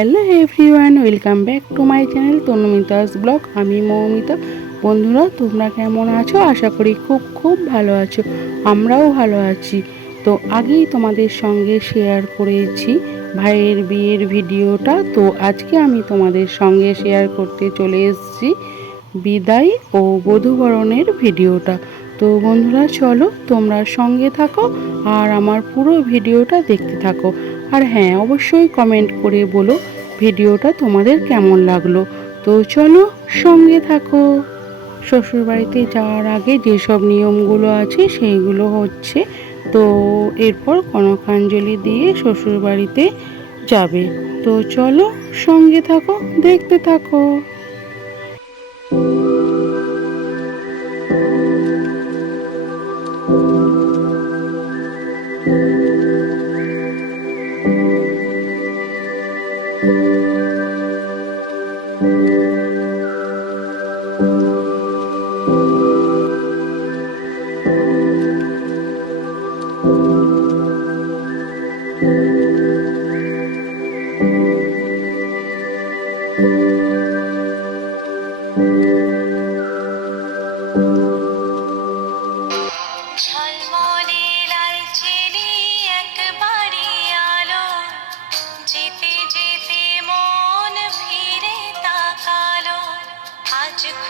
Hello everyone, welcome back to my channel Tanumita's blog. আমি মৌমিতা। বন্ধুরা, তোমরা কেমন আছো? আশা করি খুব খুব ভালো আছো। আমরাও ভালো আছি। তো আগেই তোমাদের সঙ্গে শেয়ার করেছি ভাইয়ের বিয়ের ভিডিওটা। তো আজকে আমি তোমাদের সঙ্গে শেয়ার করতে চলে এসেছি বিদায় ও বধূবরণের ভিডিওটা। তো বন্ধুরা, চলো তোমরা সঙ্গে থাকো আর আমার পুরো ভিডিওটা দেখতে থাকো। আর হ্যাঁ, অবশ্যই কমেন্ট করে বলো ভিডিওটা তোমাদের কেমন লাগলো। তো চলো সঙ্গে থাকো। শ্বশুরবাড়িতে যাওয়ার আগে যেসব নিয়মগুলো আছে সেইগুলো হচ্ছে, তো এরপর কনকাঞ্জলি দিয়ে শ্বশুরবাড়িতে যাবে। তো চলো সঙ্গে থাকো, দেখতে থাকো।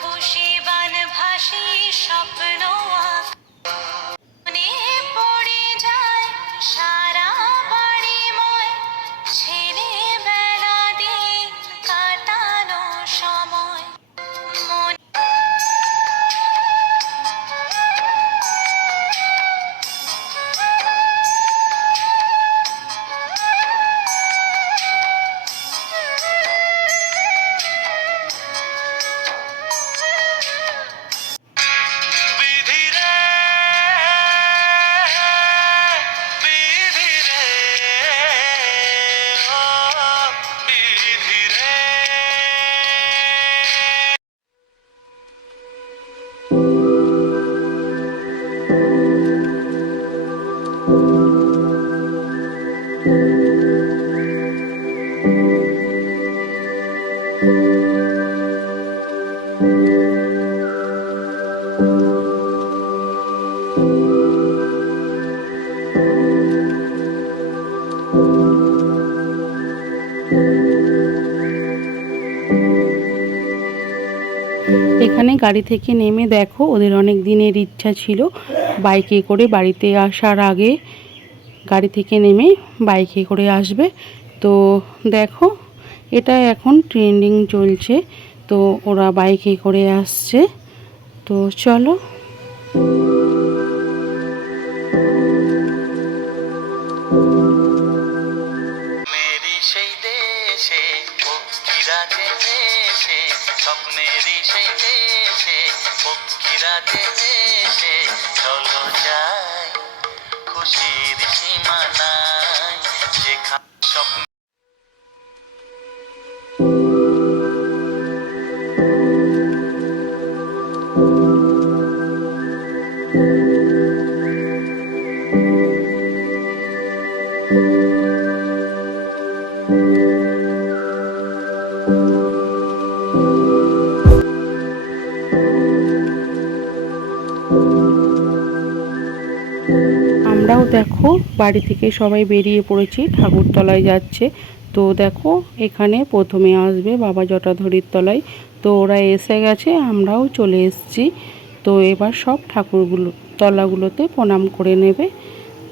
খুশি বান ভাসি স্বপ্ন মনে পড়ে যায় সারা বাড়িময় ছেলেবেলা দিন কাটানো সময় এখানে গাড়ি থেকে নেমে দেখো, ওদের অনেক দিনের ইচ্ছা ছিল বাইকে করে বাড়িতে আসার আগে গাড়ি থেকে নেমে বাইকে করে আসবে। তো দেখো, এটা এখন ট্রেন্ডিং চলছে, তো ওরা বাইকে করে আসছে। তো চলো। সেই দেশে পক্ষীরা যে ভেসে স্বপ্নেরই সেই দেশে পক্ষীরা যে ভেসে চলো যাই খুশির সীমানায় যেখানে স্বপ্ন আমরাও দেখো বাড়ি থেকে সবাই বেরিয়ে পড়েছি, ঠাকুরতলায় যাচ্ছে। তো দেখো, এখানে প্রথমে আসবে বাবা জটাধরির তলায়। তো ওরা এসে গেছে, আমরাও চলে এসেছি। তো এবার সব ঠাকুরগুলো তলাগুলোতে প্রণাম করে নেবে।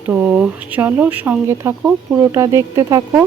তো চলো সঙ্গে থাকো, পুরোটা দেখতে থাকো।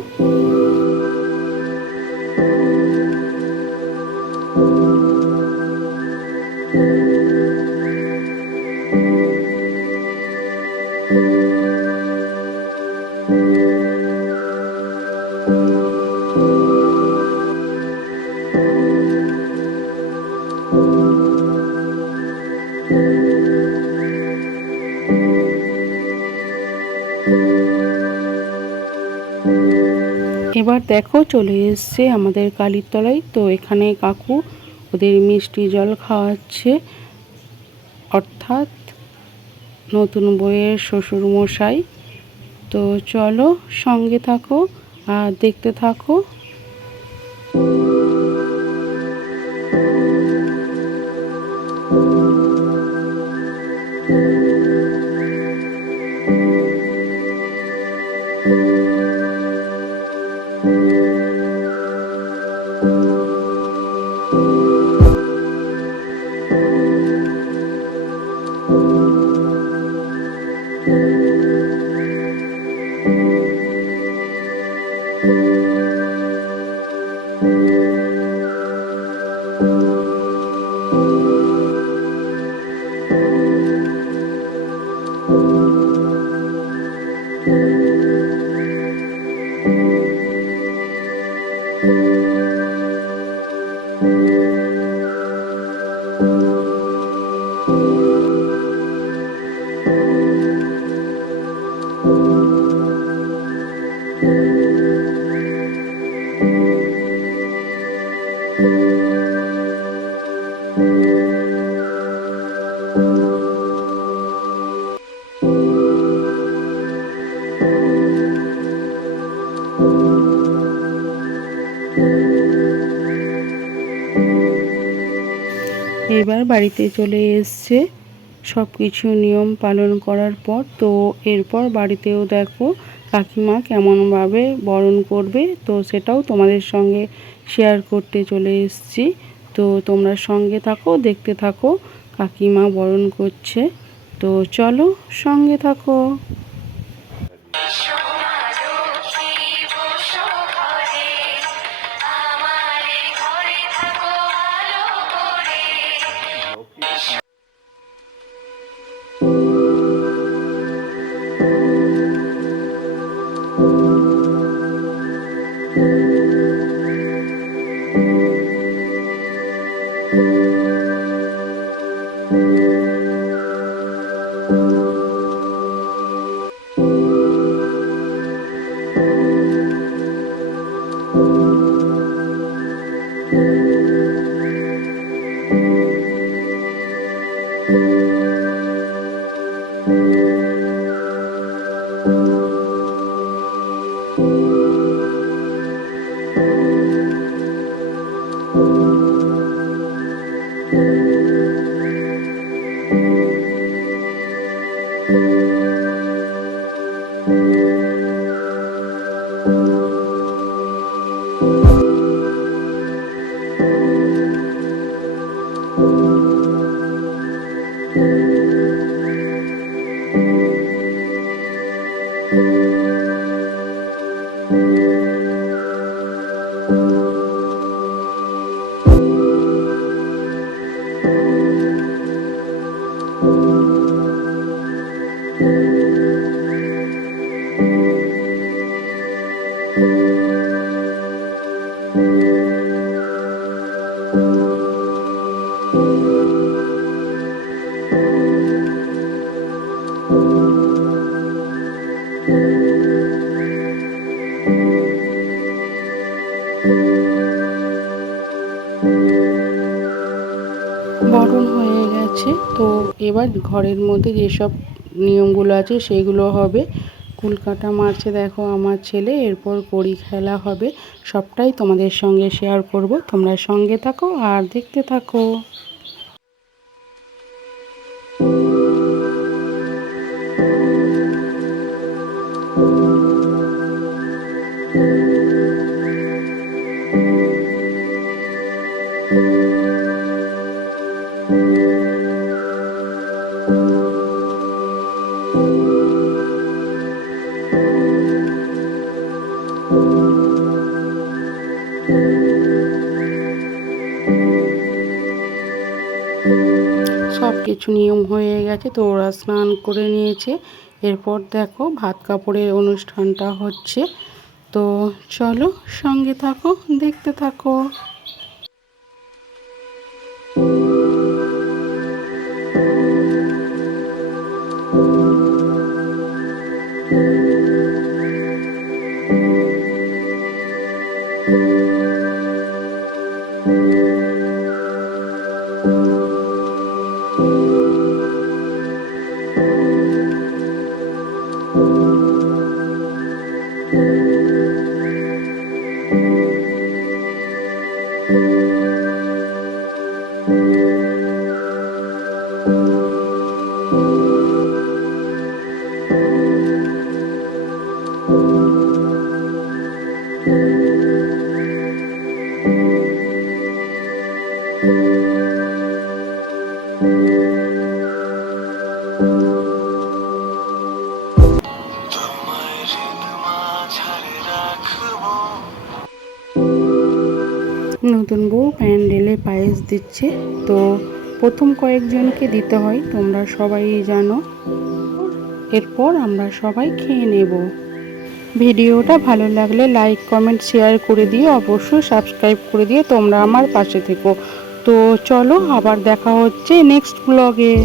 এবার দেখো চলে এসছে আমাদের কালীর তলায়। তো এখানে কাকু ওদের মিষ্টি জল খাওয়াচ্ছে, অর্থাৎ নতুন বউয়ের শ্বশুরমশাই। তো চলো সঙ্গে থাকো আর দেখতে থাকো। এবার বাড়িতে চলে এসছে সব কিছু নিয়ম পালন করার পর। তো এরপর বাড়িতেও দেখো কাকিমা কেমনভাবে বরণ করবে, তো সেটাও তোমাদের সঙ্গে শেয়ার করতে চলে এসেছি। তো তোমরা সঙ্গে থাকো, দেখতে থাকো কাকিমা বরণ করছে। তো চলো সঙ্গে থাকো। বরণ হয়ে গেছে। তো এবার ঘরের মধ্যে যেসব নিয়মগুলো আছে সেগুলো হবে। কুলকাটা মারছে দেখো আমার ছেলে, এরপর কড়ি খেলা হবে। সবটাই তোমাদের সঙ্গে শেয়ার করব, তোমরা সঙ্গে থাকো আর দেখতে থাকো। সব কিছু নিয়ম হয়ে গেছে, তো ওরা স্নান করে নিয়েছে। এরপর দেখো ভাত কাপড়ের অনুষ্ঠানটা হচ্ছে। তো চলো সঙ্গে থাকো, দেখতে থাকো। তোমায় ঋণ মাঝারে রাখবো। নতুন বউ প্যান্ডেলে পায়েস দিচ্ছে, তো প্রথম কয়েকজনকে দিতে হয়, তোমরা সবাই জানো। এরপর আমরা সবাই খেয়ে নেব। ভিডিওটা ভালো লাগলে লাইক কমেন্ট শেয়ার করে দিয়ে অবশ্যই সাবস্ক্রাইব করে দিয়ে তোমরা আমার পাশে থেকো। তো চলো, আবার দেখা হচ্ছে নেক্সট ব্লগে।